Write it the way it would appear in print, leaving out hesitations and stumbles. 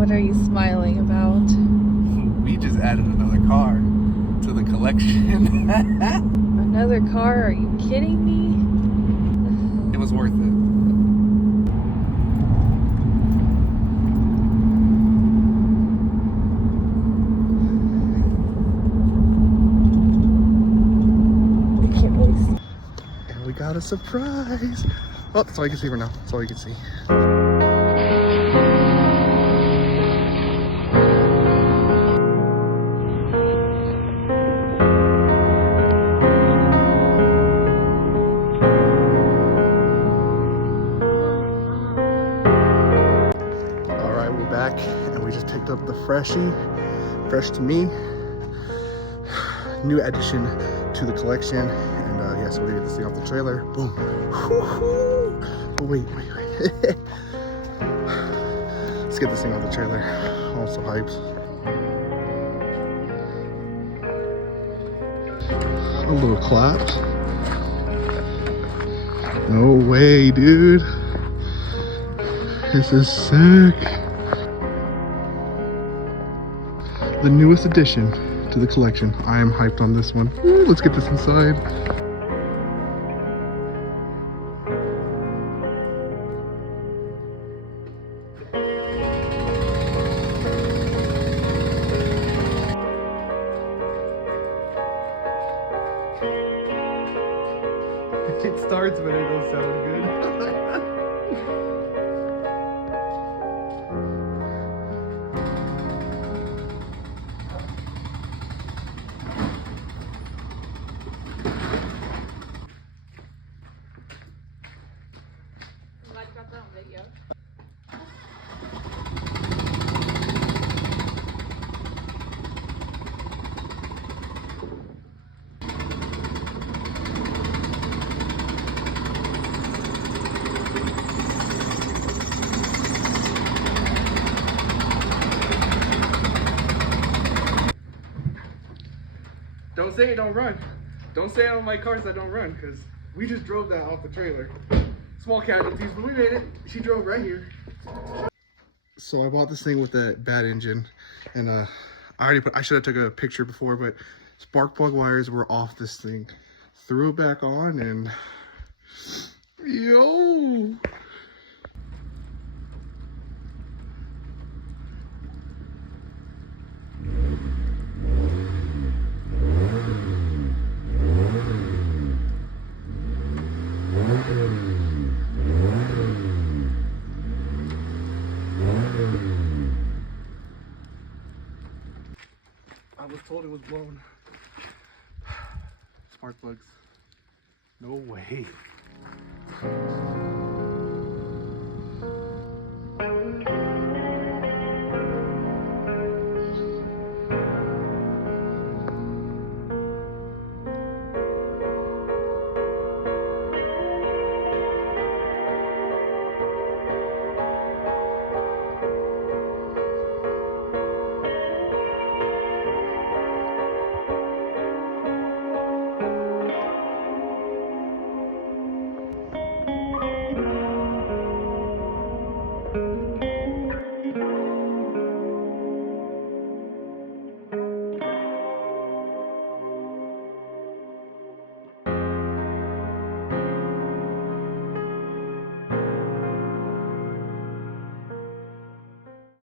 What are you smiling about? We just added another car to the collection. Another car? Are you kidding me? It was worth it. I can't really see. And we got a surprise. Oh, that's all you can see for now. That's all you can see. All right, we're back and we just picked up the freshie, fresh to me, new addition to the collection. And yeah, so we're gonna get this thing off the trailer. Boom. Oh, wait. Let's get this thing off the trailer. I'm so hyped. A little clap. No way, dude. This is sick. The newest addition to the collection. I am hyped on this one. Ooh, let's get this inside. It starts, but it don't sound good. Don't say it don't run. Don't say it on my cars that don't run, because we just drove that off the trailer. Small casualties, but we made it. She drove right here. So I bought this thing with that bad engine, and I should have took a picture before, but spark plug wires were off this thing. Threw it back on, and yo. I was told it was blown. Spark plugs. No way.